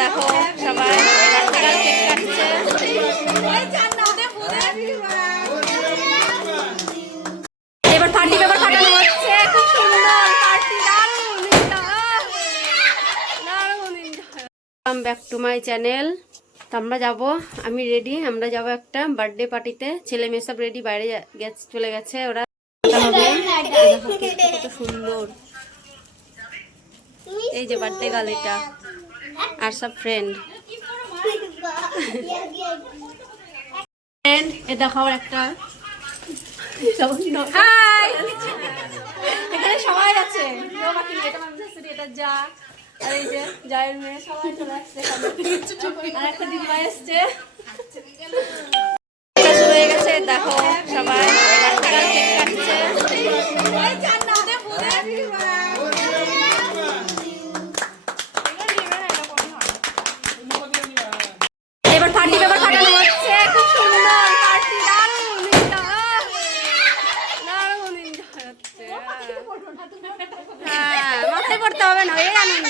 দেখো, সবাই back to my channel তো আমরা যাব, আমি রেডি আমরা যাব একটা বার্থডে পার্টিতে ছেলে মেয়ে সব রেডি বাইরে গেছে চলে গেছে ওরা। কত সুন্দর। এই যে বার্থডে গার্ল এটা। আর সব ফ্রেন্ড ফ্রেন্ড এ দেখো একটা হাই এখানে সবাই আছে। এটা যা আর এই যে জায়ের মেয়ে সবাই চলে আসছে আর একটা দিদি এসছে শুরু হয়ে গেছে দেখো সবাই বাচ্চারা কেক কাটছে এবার পার্টি পেপার ফাটানো হচ্ছে খুব সুন্দর পার্টি দারুণ দারুণ এনজয় হচ্ছে হ্যাঁ পড়তে হবে না এই আনন্দ।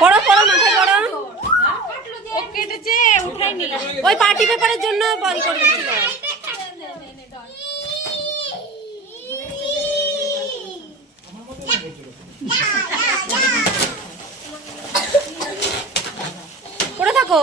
পড়ো পড়ো মাথায় পড়ো। ওই পার্টি পেপারের জন্য বল করে দিচ্ছিল পড়ে থাকো।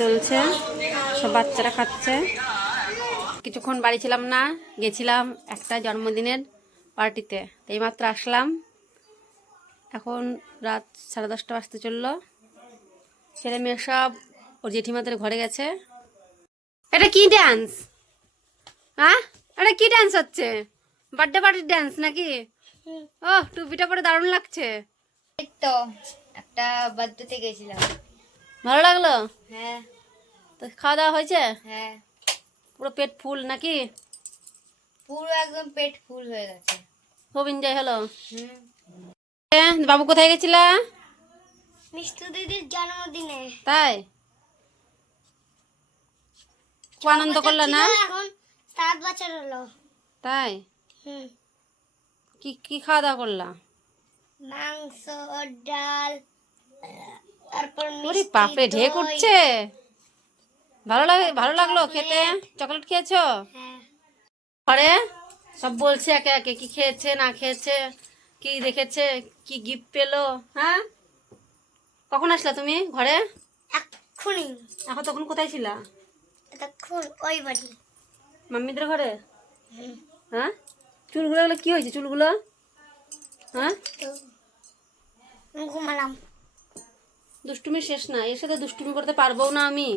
চলছে। সব বাচ্চারা খাচ্ছে। কিছুক্ষণ বাড়ি ছিলাম না, গেছিলাম একটা জন্মদিনের পার্টিতে। তো এইমাত্র আসলাম। এখন রাত সাড়ে দশটা বাজতে চলল। ছেলে মেয়ে সব, ওর জেঠিমাদের ঘরে গেছে। এটা কি ড্যান্স হ্যাঁ এটা কি ড্যান্স হচ্ছে? বার্থডে পার্টির ড্যান্স নাকি? ও টুপিটা পরে দারুণ লাগছে। এই তো, একটা বার্থডেতে গেছিলাম। ভালো লাগল? হ্যাঁ। তো খাওয়া দাওয়া হয়েছে? হ্যাঁ। পুরো পেট ফুল নাকি? পুরো একদম পেট ফুল হয়ে গেছে। খুব এনজয় হলো। বাবু কোথায় গেছিলা? মিষ্টু দিদির জন্মদিনে। তাই? আনন্দ করল না? এখন সাত বছর হলো। তাই? হুম। কি কি খাওয়া দাওয়া করলা? মাংস ডাল ওরে বাপরে ঢেক উঠছে ভালো লাগে ভালো লাগল খেতে? চকলেট খেয়েছো? হ্যাঁ। ঘরে সব বলছে একে একে কি খেয়েছে না খেয়েছে কি দেখেছে কি গিফট পেল হ্যাঁ? কখন আসলা তুমি ঘরে? এক্ষুনি। এখন তখন কোথায় ছিলা? এতক্ষণ ওই বাড়ি। মাম্মিদের ঘরে? হ্যাঁ? চুলগুলো কি হয়েছে চুলগুলো? হ্যাঁ? ঘুমালাম। দুষ্টুমি শেষ না এর সাথে দুষ্টুমি করতে পারব না আমি।